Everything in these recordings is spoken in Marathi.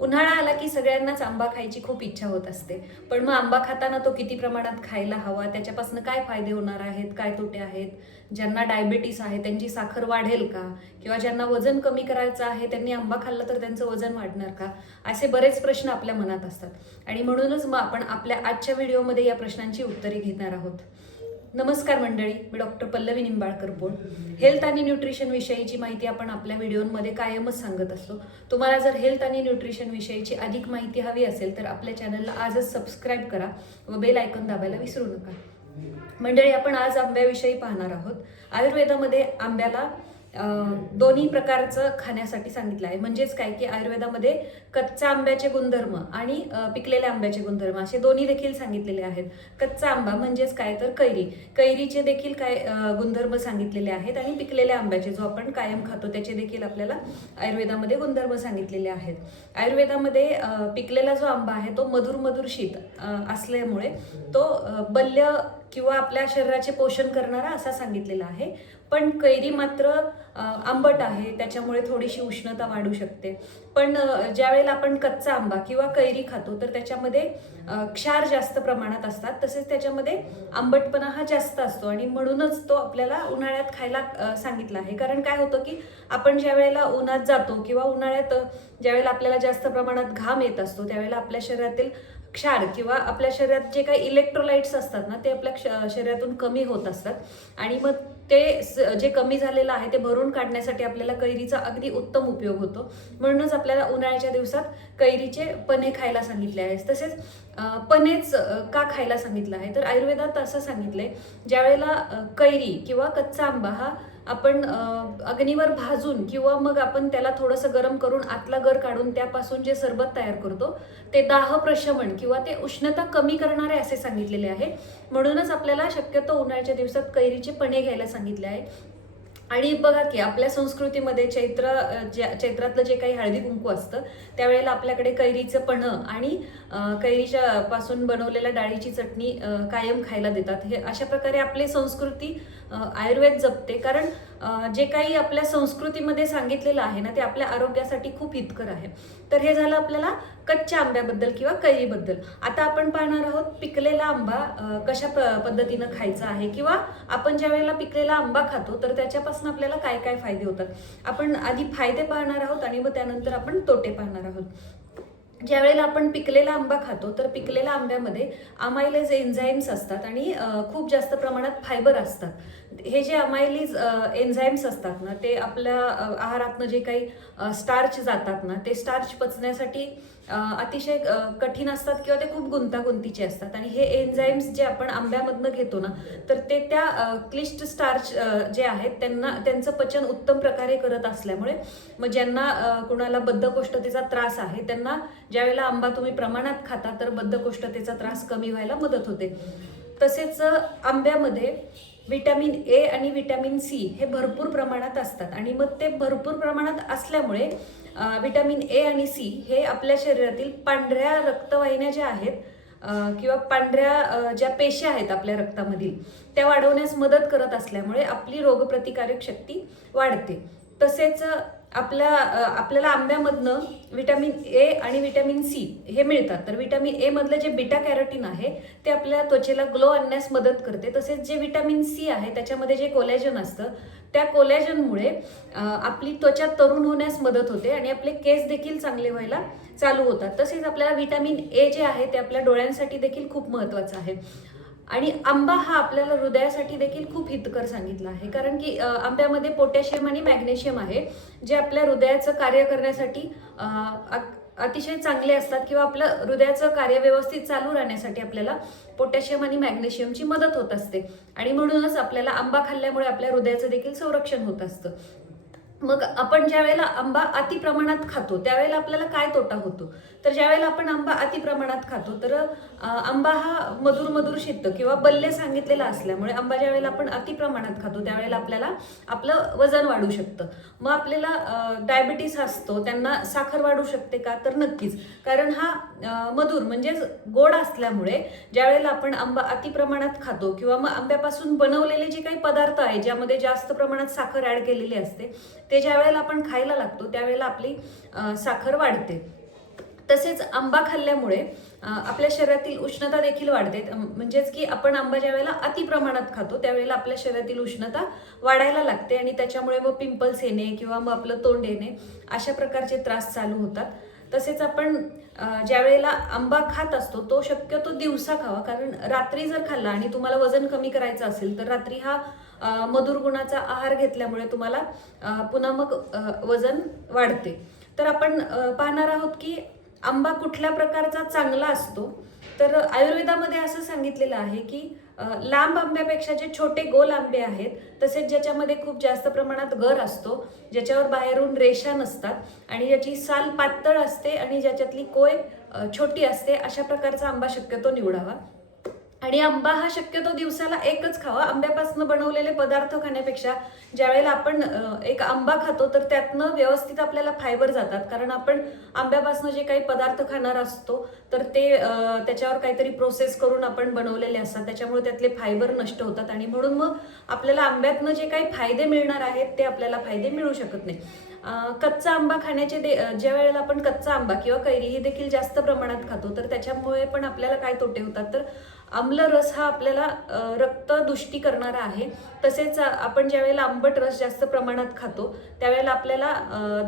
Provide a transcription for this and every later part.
उन्हाळा आला की सगळ्यांनाच आंबा खायची खूप इच्छा होत असते. पण मग आंबा खाताना तो किती प्रमाणात खायला हवा, त्याच्यापासून काय फायदे होणार आहेत, काय तोटे आहेत, ज्यांना डायबिटीस आहे त्यांची साखर वाढेल का, किंवा ज्यांना वजन कमी करायचं आहे त्यांनी आंबा खाल्ला तर त्यांचं वजन वाढणार का, असे बरेच प्रश्न आपल्या मनात असतात. आणि म्हणूनच मग आपण आपल्या आजच्या व्हिडिओमध्ये या प्रश्नांची उत्तरे घेणार आहोत. नमस्कार मंडळी, मी डॉक्टर पल्लवी निंबाळकर बोल. हेल्थ आणि न्यूट्रिशन विषयीची माहिती आपण आपल्या व्हिडिओमध्ये कायमच सांगत असतो. तुम्हाला जर हेल्थ आणि न्यूट्रिशन विषयीची अधिक माहिती हवी असेल तर आपल्या चॅनलला आजच सबस्क्राईब करा व बेल आयकॉन दाबायला विसरू नका. मंडळी, आपण आज आंब्याविषयी पाहणार आहोत. आयुर्वेदामध्ये आंब्याला दोन्ही प्रकारचं खाण्यासाठी सांगितलं आहे. म्हणजेच काय की आयुर्वेदामध्ये कच्चा आंब्याचे गुणधर्म आणि पिकलेल्या आंब्याचे गुणधर्म असे दोन्ही देखील सांगितलेले आहेत. कच्चा आंबा म्हणजेच काय तर कैरीचे देखील काय गुणधर्म सांगितलेले आहेत आणि पिकलेल्या आंब्याचे जो आपण कायम खातो त्याचे देखील आपल्याला आयुर्वेदामध्ये गुणधर्म सांगितलेले आहेत. आयुर्वेदामध्ये पिकलेला जो आंबा आहे तो मधुर शीत असल्यामुळे तो बल्य किंवा आपल्या शरीराचे पोषण करणारा असा सांगितलेला आहे. पण कैरी मात्र आंबट आहे, त्याच्यामुळे थोडीशी उष्णता वाढू शकते. पण ज्या वेळेला आपण कच्चा आंबा किंवा कैरी खातो तर त्याच्यामध्ये क्षार जास्त प्रमाणात असतात, तसेच त्याच्यामध्ये आंबटपणा हा जास्त असतो आणि म्हणूनच तो आपल्याला उन्हाळ्यात खायला सांगितला आहे. कारण काय होतं की आपण ज्या वेळेला उन्हात जातो किंवा उन्हाळ्यात ज्या वेळेला आपल्याला जास्त प्रमाणात घाम येत असतो त्यावेळेला आपल्या शरीरातील क्षार किंवा आपल्या शरीरात जे काही इलेक्ट्रोलाइट्स असतात ना ते आपल्या शरीरातून कमी होत असतात आणि मग ते जे कमी झालेलं आहे ते भरून काढण्यासाठी आपल्याला कैरीचा अगदी उत्तम उपयोग होतो. म्हणूनच आपल्याला उन्हाळ्याच्या दिवसात कैरीचे पन्हे खायला सांगितले आहेत. तसेच पन्हेच का खायला सांगितलं आहे तर आयुर्वेदात असं सांगितलंय, ज्या वेळेला कैरी किंवा कच्चा आंबा हा आपण अग्नीवर भाजून किंवा मग आपण त्याला थोडंसं गरम करून आतला गर काढून त्यापासून जे सरबत तयार करतो ते दाह प्रशमन किंवा ते उष्णता कमी करणारे असे सांगितलेले आहे. म्हणूनच आपल्याला शक्यतो उन्हाळ्याच्या दिवसात कैरीचे पन्हे घ्यायला सांगितले आहे. आणि बघा की आपल्या संस्कृतीमध्ये चैत्रातलं जे काही हळदी कुंकू असतं त्यावेळेला आपल्याकडे कैरीचं पन्हं आणि कैरीच्या पासून बनवलेल्या डाळीची चटणी कायम खायला देतात. हे अशा प्रकारे आपली संस्कृती आयुर्वेद जपते. कारण जे काही आपल्या संस्कृतीमध्ये सांगितलेलं आहे ना ते आपल्या आरोग्यासाठी खूप हितकर आहे. तर हे झालं आपल्याला कच्च्या आंब्याबद्दल किंवा कैरीबद्दल. आता आपण पाहणार आहोत पिकलेला आंबा कशा पद्धतीनं खायचा आहे किंवा आपण ज्या वेळेला पिकलेला आंबा खातो तर त्याच्यापासून आपल्याला काय काय फायदे होतात. आपण आधी फायदे पाहणार आहोत आणि मग त्यानंतर आपण तोटे पाहणार आहोत. ज्या वेळेला आपण पिकलेला आंबा खातो तर पिकलेल्या आंब्यामध्ये अमायलेज एन्झाईम्स असतात आणि खूप जास्त प्रमाणात फायबर असतात. हे जे अमायलेज एन्झाईम्स असतात ना ते आपल्या आहारातनं जे काही स्टार्च जातात ना ते स्टार्च पचण्यासाठी अतिशय कठीण असतात किंवा ते खूप गुंतागुंतीचे असतात. आणि हे एन्झाईम्स जे आपण आंब्यामधनं घेतो ना तर ते त्या क्लिष्ट स्टार्च जे आहेत त्यांचं पचन उत्तम प्रकारे करत असल्यामुळे मग ज्यांना कुणाला बद्धकोष्ठतेचा त्रास आहे त्यांना ज्यावेळेला आंबा तुम्ही प्रमाणात खाता तर बद्धकोष्ठतेचा त्रास कमी व्हायला मदत होते. तसेच आंब्यामध्ये विटॅमिन ए आणि विटॅमिन सी हे भरपूर प्रमाणात असतात आणि मग ते भरपूर प्रमाणात असल्यामुळे विटॅमिन ए आणि सी हे आपल्या शरीरातील पांढऱ्या रक्तवाहिन्या ज्या आहेत किंवा पांढऱ्या ज्या पेशी आहेत आपल्या रक्तामधील त्या वाढवण्यास मदत करत असल्यामुळे आपली रोगप्रतिकारक शक्ती वाढते. तसेच आपल्याला आंब्यामधनं विटॅमिन ए आणि विटॅमिन सी हे मिळतात. तर विटॅमिन ए मधलं जे बीटा कॅरोटीन आहे ते आपल्या त्वचेला ग्लो आणण्यास मदत करते. तसेच जे विटॅमिन सी आहे त्याच्यामध्ये जे कोलॅजन असतं त्या कोलॅजनमुळे आपली त्वचा तरुण होण्यास मदत होते आणि आपले केस देखील चांगले व्हायला चालू होतात. तसेच आपल्याला विटॅमिन ए जे आहे ते आपल्या डोळ्यांसाठी देखील खूप महत्त्वाचं आहे. आणि आंबा हा आपल्याला हृदयासाठी देखील खूप हितकर सांगितला आहे. कारण की आंब्यामध्ये पोटॅशियम आणि मॅग्नेशियम आहे जे आपल्या हृदयाचं कार्य करण्यासाठी अतिशय चांगले असतात किंवा आपलं हृदयाचं कार्य व्यवस्थित चालू राहण्यासाठी आपल्याला पोटॅशियम आणि मॅग्नेशियमची मदत होत असते. आणि म्हणूनच आपल्याला आंबा खाल्ल्यामुळे आपल्या हृदयाचं देखील संरक्षण होत असतं. मग आपण ज्या वेळेला आंबा अति प्रमाणात खातो त्यावेळेला आपल्याला काय तोटा होतो तर ज्यावेळेला आपण आंबा अति प्रमाणात खातो तर आंबा हा मधुर शित किंवा बल्य सांगितलेला असल्यामुळे आंबा ज्या वेळेला आपण अति प्रमाणात खातो त्यावेळेला आपल्याला आपलं वजन वाढू शकतं. मग आपल्याला डायबिटीस असतो त्यांना साखर वाढू शकते का तर नक्कीच. कारण हा मधुर म्हणजेच गोड असल्यामुळे ज्या वेळेला आपण आंबा अति प्रमाणात खातो किंवा मग आंब्यापासून बनवलेले जे काही पदार्थ आहे ज्यामध्ये जास्त प्रमाणात साखर ऍड केलेली असते ते ज्या वेळेला आपण खायला लागतो त्यावेळेला आपली साखर वाढते. तसेच आंबा खाल्ल्यामुळे आपल्या शरीरातील उष्णता देखील वाढते. म्हणजेच की आपण आंबा ज्या वेळेला अति प्रमाणात खातो त्यावेळेला आपल्या शरीरातील उष्णता वाढायला लागते आणि त्याच्यामुळे मग पिंपल्स येणे किंवा मग आपलं तोंड येणे अशा प्रकारचे त्रास चालू होतात. तसेच आपण ज्या वेळेला आंबा खात असतो तो शक्यतो दिवसा खावा, कारण रात्री जर खाल्ला आणि तुम्हाला वजन कमी करायचं असेल तर रात्री हा मधुर गुणाचा आहार घेतल्यामुळे तुम्हाला पुन्हा मग वजन वाढते. तर आपण पाहणार आहोत की आंबा कुठल्या प्रकारचा चांगला असतो. तर आयुर्वेदामध्ये असं सांगितलेलं आहे की लांब आंब्यापेक्षा जे छोटे गोल आंबे आहेत, तसेच ज्याच्यामध्ये खूप जास्त प्रमाणात गर असतो, ज्याच्यावर बाहेरून रेषा नसतात आणि ज्याची साल पातळ असते आणि ज्याच्यातली कोय छोटी असते, अशा प्रकारचा आंबा शक्यतो निवडावा. आणि आंबा हा शक्यतो दिवसाला एकच खावा. आंब्यापासून बनवलेले पदार्थ खाण्यापेक्षा ज्या वेळेला आपण एक आंबा खातो तर त्यातनं व्यवस्थित आपल्याला फायबर जातात, कारण आपण आंब्यापासून जे काही पदार्थ खाणार असतो तर ते त्याच्यावर काहीतरी प्रोसेस करून आपण बनवलेले असतात, त्याच्यामुळे त्यातले फायबर नष्ट होतात आणि म्हणून मग आपल्याला आंब्यातनं जे काही फायदे मिळणार आहेत ते आपल्याला फायदे मिळू शकत नाही. कच्चा आंबा खाण्याचे ज्या वेळेला आपण कच्चा आंबा किंवा कैरी ही देखील जास्त प्रमाणात खातो तर त्याच्यामुळे पण आपल्याला काय तोटे होतात, तर आम्ल रस हा आपल्याला रक्तदुष्टी करणारा आहे. तसेच आपण ज्या वेळेला आंबट रस जास्त प्रमाणात खातो त्यावेळेला आपल्याला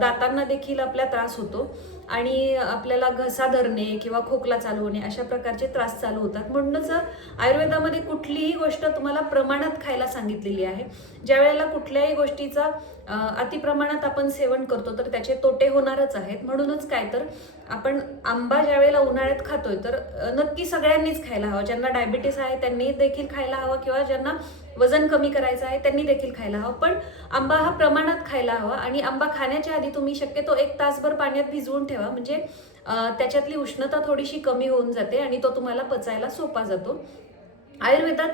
दातांना देखील आपला त्रास होतो आणि आपल्याला घसा धरणे किंवा खोकला चालू होणे अशा प्रकारचे त्रास चालू होतात. म्हणूनच आयुर्वेदामध्ये कुठलीही गोष्ट तुम्हाला प्रमाणात खायला सांगितलेली आहे. ज्या वेळेला कुठल्याही गोष्टीचा अतिप्रमाणात आपण सेवन करतो तर त्याचे तोटे होणारच आहेत. म्हणूनच काय तर आपण आंबा ज्या वेळेला उन्हाळ्यात खातोय तर नक्की सगळ्यांनीच खायला हवा. ज्यांना डायबिटीस आहे त्यांनी देखील खायला हवा किंवा ज्यांना वजन कमी करायचं आहे त्यांनी देखील खायला हवं, पण आंबा हा प्रमाणात खायला हवा. आणि आंबा खाण्याच्या आधी तुम्ही शक्यतो 1 तासभर पाण्यात भिजवून ठेवा, म्हणजे त्याच्यातली उष्णता थोडीशी कमी होऊन जाते आणि तो तुम्हाला पचायला सोपा जातो. आयुर्वेदात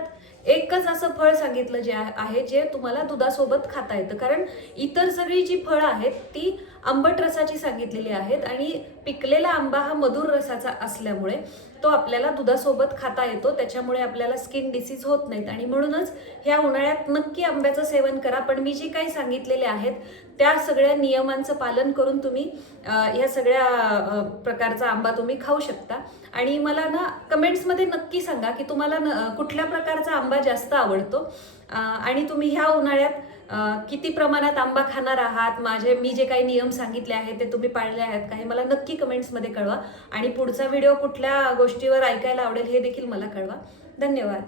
एकच असं फळ सांगितलं जे आहे जे तुम्हाला दुधासोबत खाता येतं, कारण इतर सगळी जी फळं आहेत ती आंबट रसाची सांगितलेली आहेत आणि पिकलेला आंबा हा मधुर रसाचा असल्यामुळे तो आपल्याला दुधासोबत खाता येतो, त्याच्यामुळे आपल्याला स्किन डिसीज होत नाहीत. आणि म्हणूनच ह्या उन्हाळ्यात नक्की आंब्याचं सेवन करा, पण मी जी काही सांगितलेले आहेत त्या सगळ्या नियमांचं पालन करून तुम्ही ह्या सगळ्या प्रकारचा आंबा तुम्ही खाऊ शकता. आणि मला ना कमेंट्समध्ये नक्की सांगा की तुम्हाला कुठल्या प्रकारचा आंबा जास्त आवडतो आणि तुम्ही ह्या उन्हाळ्यात किती प्रमाणात आंबा खाणार आहात. मी जे काही नियम सांगितले आहेत ते तुम्ही पाळले आहेत का हे मला नक्की कमेंट्समध्ये कळवा. आणि पुढचा व्हिडिओ कुठल्या गोष्टीवर ऐकायला आवडेल हे देखील मला कळवा. धन्यवाद.